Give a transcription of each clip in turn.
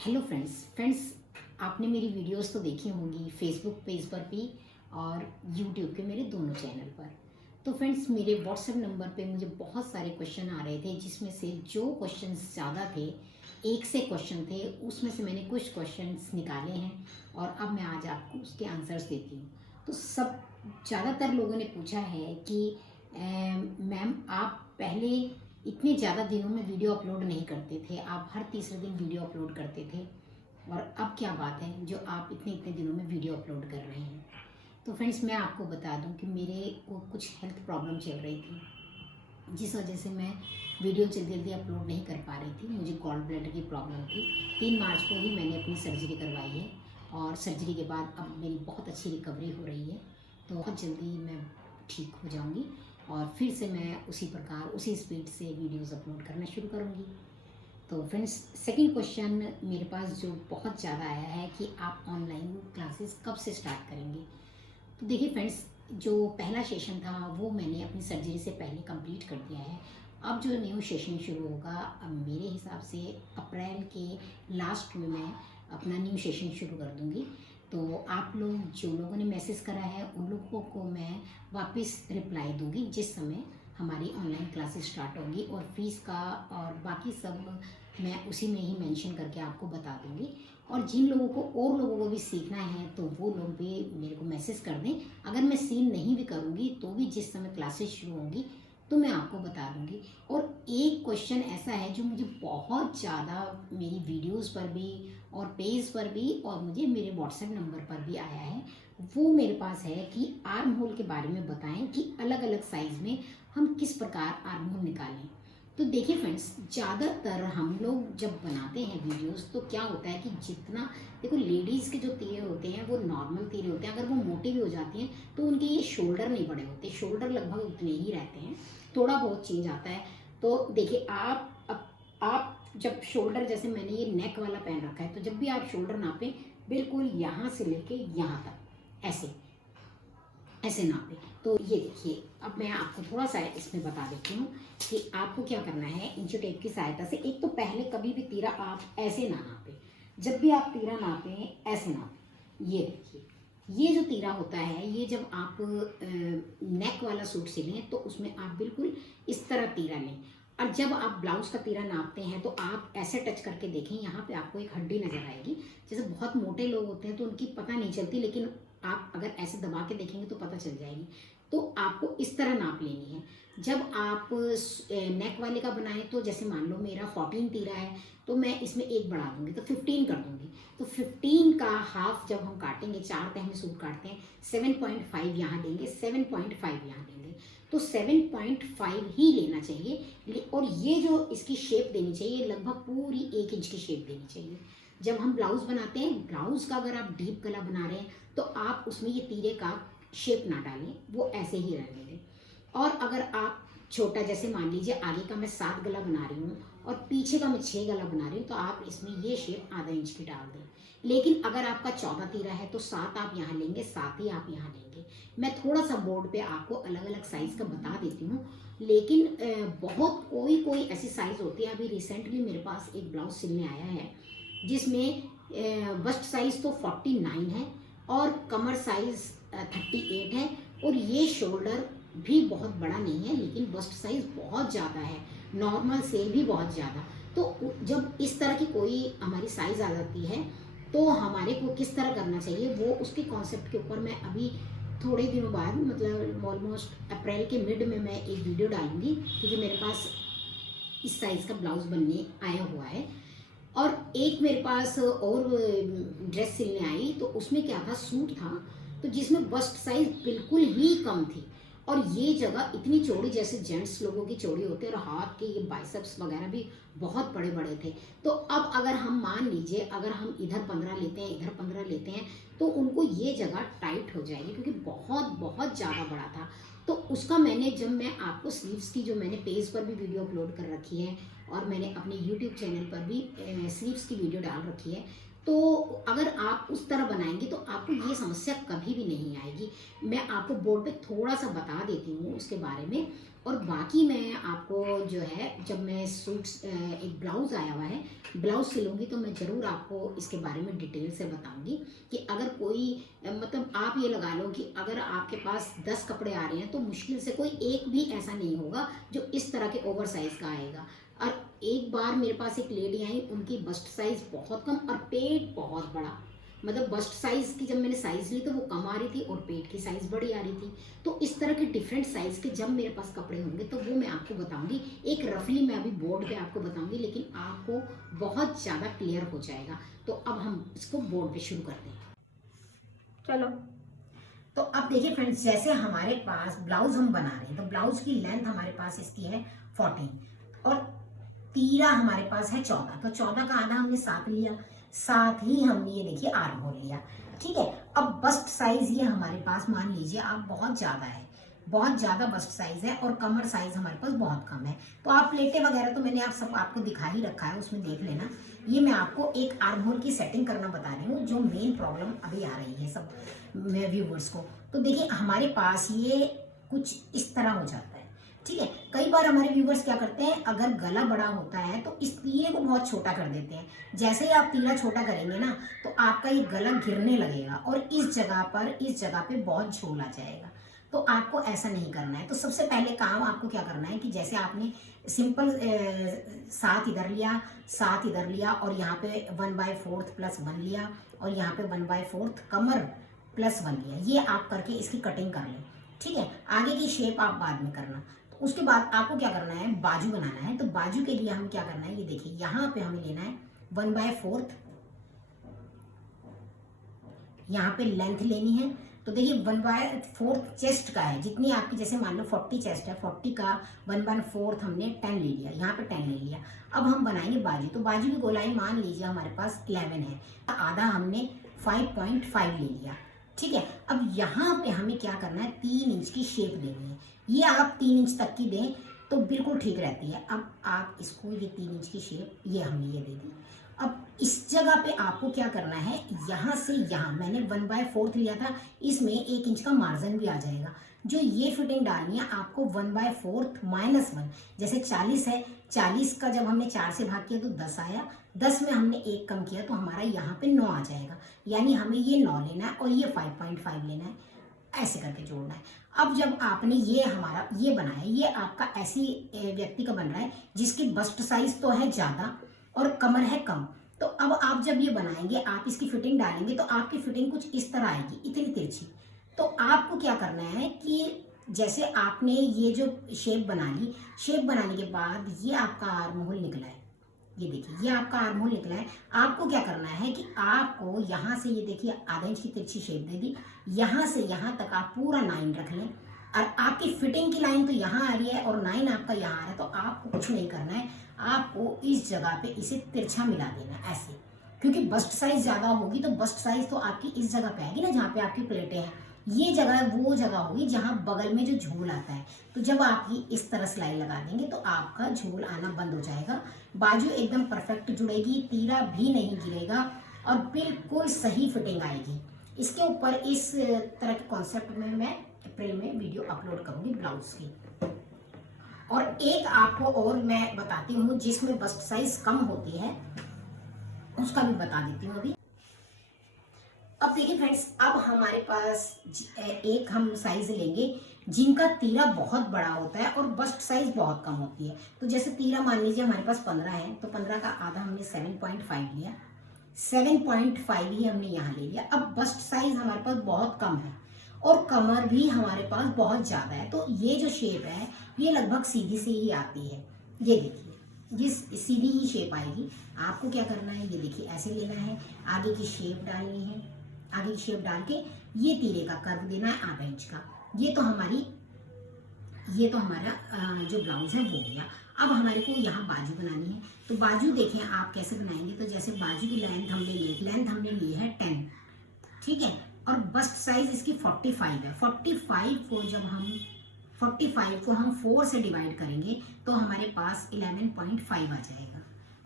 Hello friends आपने मेरी videos तो देखी होंगी फेसबुक पेज पर भी और यूट्यूब के मेरे दोनों चैनल पर। तो फ्रेंड्स मेरे व्हाट्सएप नंबर पे मुझे बहुत सारे क्वेश्चन आ रहे थे, जिसमें से जो क्वेश्चंस ज़्यादा थे, एक से क्वेश्चन थे, उसमें से मैंने कुछ क्वेश्चंस निकाले हैं और अब मैं आज आपको उसके आंसर्स देती हूँ। तो सब ज़्यादातर लोगों ने पूछा है कि मैम आप पहले इतने ज़्यादा दिनों में वीडियो अपलोड नहीं करते थे, आप हर तीसरे दिन वीडियो अपलोड करते थे, और अब क्या बात है जो आप इतने इतने दिनों में वीडियो अपलोड कर रहे हैं। तो फ्रेंड्स मैं आपको बता दूं कि मेरे को कुछ हेल्थ प्रॉब्लम चल रही थी, जिस वजह से मैं वीडियो जल्दी जल्दी अपलोड नहीं कर पा रही थी। मुझे गॉल ब्लैडर की प्रॉब्लम थी। 3 मार्च को ही मैंने अपनी सर्जरी करवाई है और सर्जरी के बाद अब मेरी बहुत अच्छी रिकवरी हो रही है। तो बहुत जल्दी मैं ठीक हो जाऊंगी और फिर से मैं उसी प्रकार उसी स्पीड से वीडियोस अपलोड करना शुरू करूंगी। तो फ्रेंड्स सेकंड क्वेश्चन मेरे पास जो बहुत ज़्यादा आया है कि आप ऑनलाइन क्लासेस कब से स्टार्ट करेंगे। तो देखिए फ्रेंड्स, जो पहला सेशन था वो मैंने अपनी सर्जरी से पहले कंप्लीट कर दिया है। अब जो न्यू सेशन शुरू होगा, अब मेरे हिसाब से अप्रैल के लास्ट में मैं अपना न्यू सेशन शुरू कर दूंगी। तो आप लोग जो लोगों ने मैसेज करा है उन लोगों को मैं वापस रिप्लाई दूंगी जिस समय हमारी ऑनलाइन क्लासेस स्टार्ट होगी, और फीस का और बाकी सब मैं उसी में ही मेंशन करके आपको बता दूंगी। और जिन लोगों को और लोगों को भी सीखना है तो वो लोग भी मेरे को मैसेज कर दें। अगर मैं सीन नहीं भी करूँगी तो भी जिस समय क्लासेस शुरू होंगी तो मैं आपको बता दूंगी। और एक क्वेश्चन ऐसा है जो मुझे बहुत ज़्यादा मेरी वीडियोस पर भी और पेज पर भी और मुझे मेरे व्हाट्सएप नंबर पर भी आया है, वो मेरे पास है कि आर्म होल के बारे में बताएं कि अलग अलग साइज़ में हम किस प्रकार आर्म होल निकालें। तो देखिए फ्रेंड्स, ज़्यादातर हम लोग जब बनाते हैं वीडियोस तो क्या होता है कि जितना देखो लेडीज़ के जो तीरे होते हैं वो नॉर्मल तीरे होते हैं। अगर वो मोटी भी हो जाती हैं तो उनके ये शोल्डर नहीं बड़े होते, शोल्डर लगभग उतने ही रहते हैं, थोड़ा बहुत चेंज आता है। तो देखिए आप जब शोल्डर, जैसे मैंने ये नेक वाला पहन रखा है, तो जब भी आप शोल्डर नापें बिल्कुल यहाँ से लेके यहाँ तक ऐसे ऐसे नापे। तो ये देखिए, अब मैं आपको थोड़ा सा इसमें बता देती हूँ कि आपको क्या करना है। इंची टेप की सहायता से एक तो पहले कभी भी तीरा आप ऐसे ना नापें, जब भी आप तीरा नापें ऐसे नापें। ये देखिए, ये जो तीरा होता है, ये जब आप नेक वाला सूट सिलें तो उसमें आप बिल्कुल इस तरह तीरा लें। और जब आप ब्लाउज का तीरा नापते हैं तो आप ऐसे टच करके देखें, यहाँ पे आपको एक हड्डी नजर आएगी। जैसे बहुत मोटे लोग होते हैं तो उनकी पता नहीं चलती, लेकिन आप अगर ऐसे दबा के देखेंगे तो पता चल जाएगी। तो आपको इस तरह नाप लेनी है। जब आप नेक वाले का बनाएं तो जैसे मान लो मेरा 14 तीरा है तो मैं इसमें एक बढ़ा दूंगी तो 15 कर दूंगी। तो 15 का हाफ जब हम काटेंगे, 4 पे हम सूट काटते हैं, 7.5 यहाँ लेंगे, 7.5 यहाँ लेंगे, तो 7.5 ही लेना चाहिए। और ये जो इसकी शेप देनी चाहिए, लगभग पूरी 1 इंच की शेप देनी चाहिए। जब हम ब्लाउज बनाते हैं, ब्लाउज का अगर आप डीप गला बना रहे हैं तो आप उसमें ये तीरे का शेप ना डालें, वो ऐसे ही रहने दें। और अगर आप छोटा, जैसे मान लीजिए आगे का मैं 7 गला बना रही हूँ और पीछे का मैं 6 गला बना रही हूँ, तो आप इसमें ये शेप आधा इंच की डाल दें। लेकिन अगर आपका 14 तीरा है तो 7 आप यहाँ लेंगे, 7 ही आप यहाँ लेंगे। मैं थोड़ा सा बोर्ड पे आपको अलग अलग साइज का बता देती हूँ, लेकिन बहुत कोई कोई ऐसी साइज होती है। अभी रिसेंटली मेरे पास एक ब्लाउज सिलने आया है जिसमें बस्ट साइज तो 49 है और कमर साइज 38 है, और ये शोल्डर भी बहुत बड़ा नहीं है लेकिन बस्ट साइज बहुत ज़्यादा है, नॉर्मल से भी बहुत ज़्यादा। तो जब इस तरह की कोई हमारी साइज आ जाती है तो हमारे को किस तरह करना चाहिए, वो उसके कॉन्सेप्ट के ऊपर मैं अभी थोड़े दिनों बाद, मतलब ऑलमोस्ट अप्रैल के मिड में मैं एक वीडियो डालूंगी, क्योंकि मेरे पास इस साइज़ का ब्लाउज बनने आया हुआ है। और एक मेरे पास और ड्रेस सिलने आई तो उसमें क्या था, सूट था तो जिसमें बस्ट साइज बिल्कुल ही कम थी और ये जगह इतनी चौड़ी जैसे जेंट्स लोगों की चौड़ी होती है, और हाथ के ये बाइसेप्स वगैरह भी बहुत बड़े बड़े थे। तो अब अगर हम मान लीजिए अगर हम इधर 15 लेते हैं, इधर 15 लेते हैं, तो उनको ये जगह टाइट हो जाएगी क्योंकि बहुत बहुत ज़्यादा बड़ा था। तो उसका मैंने, जब मैं आपको स्लीव्स की, जो मैंने पेज पर भी वीडियो अपलोड कर रखी है और मैंने अपने यूट्यूब चैनल पर भी स्लीव्स की वीडियो डाल रखी है, तो अगर आप उस तरह बनाएंगे तो आपको ये समस्या कभी भी नहीं आएगी। मैं आपको बोर्ड पे थोड़ा सा बता देती हूँ उसके बारे में। और बाकी मैं आपको जो है, जब मैं सूट्स एक ब्लाउज़ आया हुआ है, ब्लाउज़ सिलूँगी तो मैं ज़रूर आपको इसके बारे में डिटेल से बताऊँगी कि अगर कोई मतलब आप ये लगा लो कि अगर आपके पास 10 कपड़े आ रहे हैं तो मुश्किल से कोई एक भी ऐसा नहीं होगा जो इस तरह के ओवर साइज़ का आएगा। और एक बार मेरे पास एक लेडी आई, उनकी बस्ट साइज़ बहुत कम और पेट बहुत बड़ा, मतलब बस्ट साइज़ की जब मैंने साइज़ ली तो वो कम आ रही थी और पेट की साइज़ बड़ी आ रही थी। तो इस तरह के डिफरेंट साइज़ के जब मेरे पास कपड़े होंगे तो वो मैं आपको बताऊंगी। एक रफली मैं अभी बोर्ड पे आपको बताऊंगी, लेकिन आपको बहुत ज़्यादा क्लियर हो जाएगा। तो अब हम इसको बोर्ड पे शुरू करते हैं। चलो, तो अब देखिए फ्रेंड्स, जैसे हमारे पास ब्लाउज हम बना रहे हैं तो ब्लाउज की लेंथ हमारे पास इसकी है 14 और तीरा हमारे पास है 14। तो 14 का आधा हमने 7 लिया, साथ ही हमने ये देखिए आर्म होल लिया। ठीक है, अब बस्ट साइज ये हमारे पास मान लीजिए आप बहुत ज़्यादा है, बहुत ज़्यादा बस्ट साइज है और कमर साइज हमारे पास बहुत कम है। तो आप प्लेटें वगैरह तो मैंने आप सब आपको दिखा ही रखा है, उसमें देख लेना। ये मैं आपको एक आर्म होल की सेटिंग करना बता रही हूँ, जो मेन प्रॉब्लम अभी आ रही है सब व्यूवर्स को। तो देखिए हमारे पास ये कुछ इस तरह हो जाता है। ठीक है, कई बार हमारे व्यूवर्स क्या करते हैं, अगर गला बड़ा होता है तो इस तीरे को बहुत छोटा कर देते हैं। जैसे ही आप तीरा छोटा करेंगे ना तो आपका ये गला गिरने लगेगा और इस जगह पे बहुत झोल आ जाएगा। तो आपको ऐसा नहीं करना है। तो सबसे पहले काम आपको क्या करना है कि जैसे आपने सिंपल 7 इधर लिया, 7 इधर लिया और यहाँ पे 1/4 + 1 लिया और यहाँ पे 1/4 कमर +1 लिया। ये आप करके इसकी कटिंग कर लें। ठीक है, आगे की शेप आप बाद में करना। तो उसके बाद आपको क्या करना है, बाजू बनाना है। तो बाजू के लिए हमें क्या करना है, ये देखिए यहाँ पे हमें लेना है 1/4, यहाँ पे लेंथ लेनी है। तो देखिए 1/4 चेस्ट का है, जितनी आपकी, जैसे मान लो 40 चेस्ट है, 40 का 1/4 हमने 10 ले लिया, यहाँ पे 10 ले लिया। अब हम बनाएंगे बाजू। तो बाजू की गोलाई मान लीजिए हमारे पास 11 है, आधा हमने 5.5 ले लिया। ठीक है, अब यहाँ पे हमें क्या करना है, 3 इंच की शेप देनी है। ये आप 3 इंच तक की दें तो बिल्कुल ठीक रहती है। अब आप इसको ये 3 इंच की शेप ये हमने ये दे दी। अब इस जगह पे आपको क्या करना है, यहाँ से यहाँ मैंने 1/4 लिया था, इसमें 1 इंच का मार्जिन भी आ जाएगा। जो ये फिटिंग डालनी है आपको 1/4 -1, जैसे 40 है, 40 का जब हमने 4 से भाग किया तो 10 आया, 10 में हमने 1 कम किया तो हमारा यहाँ पे 9 आ जाएगा। यानी हमें ये 9 लेना है और ये 5.5 लेना है, ऐसे करके जोड़ना है। अब जब आपने ये हमारा ये बनाया, ये आपका ऐसी व्यक्ति का बन रहा है जिसकी बस्ट साइज तो है ज़्यादा और कमर है कम। तो अब आप जब ये बनाएंगे, आप इसकी फिटिंग डालेंगे तो आपकी फिटिंग कुछ इस तरह आएगी, इतनी तिरछी। तो आपको क्या करना है कि जैसे आपने ये जो शेप बना ली, शेप बनाने के बाद ये आपका आर्म होल निकला है, ये देखिए ये आपका आर्म होल निकला है। आपको क्या करना है कि आपको यहाँ से ये देखिए आधा इंच की तिरछी शेप दे दी, यहाँ से यहाँ तक आप पूरा 9 रख लें और आपकी फिटिंग की लाइन तो यहाँ आ रही है और 9 आपका यहाँ आ रहा है। तो आपको कुछ नहीं करना है, आपको इस जगह पे इसे तिरछा मिला देना ऐसे, क्योंकि बस्ट साइज ज़्यादा होगी तो बस्ट साइज तो आपकी इस जगह पे आएगी ना जहाँ पे आपकी प्लेटें हैं। ये जगह वो जगह होगी जहाँ बगल में जो झोल आता है। तो जब आप ये इस तरह सिलाई लगा देंगे तो आपका झोल आना बंद हो जाएगा, बाजू एकदम परफेक्ट जुड़ेगी, तीरा भी नहीं गिरेगा और बिल्कुल सही फिटिंग आएगी। इसके ऊपर इस तरह के कॉन्सेप्ट में मैं अप्रैल में वीडियो अपलोड करूँगी ब्लाउज की। और एक आपको और मैं बताती हूँ जिसमें बस्ट साइज कम होती है, उसका भी बता देती हूँ अभी। अब देखिए फ्रेंड्स, अब हमारे पास एक हम साइज लेंगे जिनका तीरा बहुत बड़ा होता है और बस्ट साइज बहुत कम होती है। तो जैसे तीरा मान लीजिए हमारे पास 15 है, तो 15 का आधा हमने 7.5 लिया, 7.5 ही हमने यहाँ ले लिया। अब बस्ट साइज हमारे पास बहुत कम है और कमर भी हमारे पास बहुत ज़्यादा है, तो ये जो शेप है ये लगभग सीधी सी ही आती है। ये देखिए ये सीधी ही शेप आएगी। आपको क्या करना है, ये देखिए ऐसे लेना है, आगे की शेप डालनी है, आगे की शेप डाल के ये तीरे का कर्व देना है आधा इंच का। ये तो हमारा जो ब्लाउज है वो हो गया। अब हमारे को यहाँ बाजू बनानी है। तो बाजू देखें आप कैसे बनाएंगे, तो जैसे बाजू की लेंथ हमने ली है 10, ठीक है, और बस्ट साइज इसकी 45 है। 45 को हम 4 से डिवाइड करेंगे तो हमारे पास 11.5 आ जाएगा।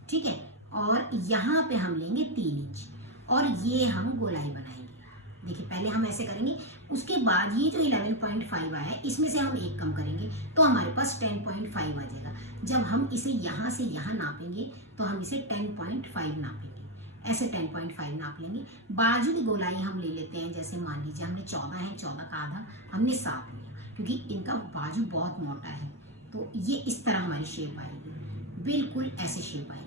ठीक है, और यहाँ पे हम लेंगे 3 इंच और ये हम गोलाई बनाएंगे। देखिए पहले हम ऐसे करेंगे, उसके बाद ये जो 11.5 आया है इसमें से हम एक कम करेंगे तो हमारे पास 10.5 आ जाएगा। जब हम इसे यहाँ से यहाँ नापेंगे तो हम इसे 10.5 नापेंगे, ऐसे 10.5 नाप लेंगे। बाजू की गोलाई हम ले लेते हैं, जैसे मान लीजिए हमने 14 है, 14 का आधा हमने 7 लिया, क्योंकि इनका बाजू बहुत मोटा है। तो ये इस तरह हमारी शेप आएगी, बिल्कुल ऐसे शेप आएगी।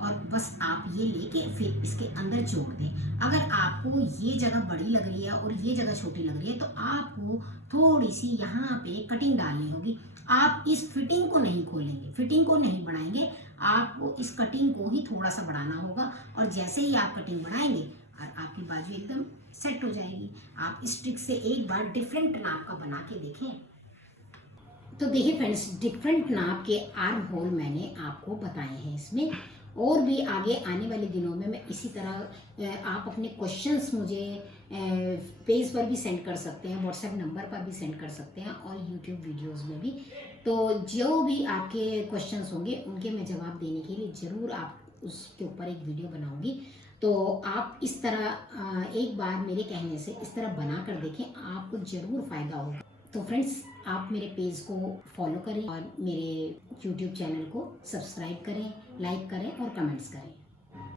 और बस आप ये लेके फिर इसके अंदर जोड़ दें। अगर आपको ये जगह बड़ी लग रही है और ये जगह छोटी लग रही है तो आपको थोड़ी सी यहाँ पे कटिंग डालनी होगी। आप इस फिटिंग को नहीं खोलेंगे, फिटिंग को नहीं बढ़ाएंगे, आपको इस कटिंग को ही थोड़ा सा बढ़ाना होगा। और जैसे ही आप कटिंग बढ़ाएंगे और आपकी बाजू एकदम सेट हो जाएगी। आप इस ट्रिक से एक बार डिफरेंट नाप का बना के देखें। तो देखिए फ्रेंड्स, डिफरेंट नाप के आर्म होल मैंने आपको बताए हैं इसमें, और भी आगे आने वाले दिनों में मैं इसी तरह आप अपने क्वेश्चंस मुझे पेज पर भी सेंड कर सकते हैं, व्हाट्सएप नंबर पर भी सेंड कर सकते हैं और यूट्यूब वीडियोस में भी। तो जो भी आपके क्वेश्चंस होंगे उनके मैं जवाब देने के लिए ज़रूर आप उसके ऊपर एक वीडियो बनाऊंगी। तो आप इस तरह एक बार मेरे कहने से इस तरह बना कर देखें, आपको ज़रूर फ़ायदा होगा। तो फ्रेंड्स, आप मेरे पेज को फॉलो करें और मेरे यूट्यूब चैनल को सब्सक्राइब करें, लाइक करें और कमेंट्स करें।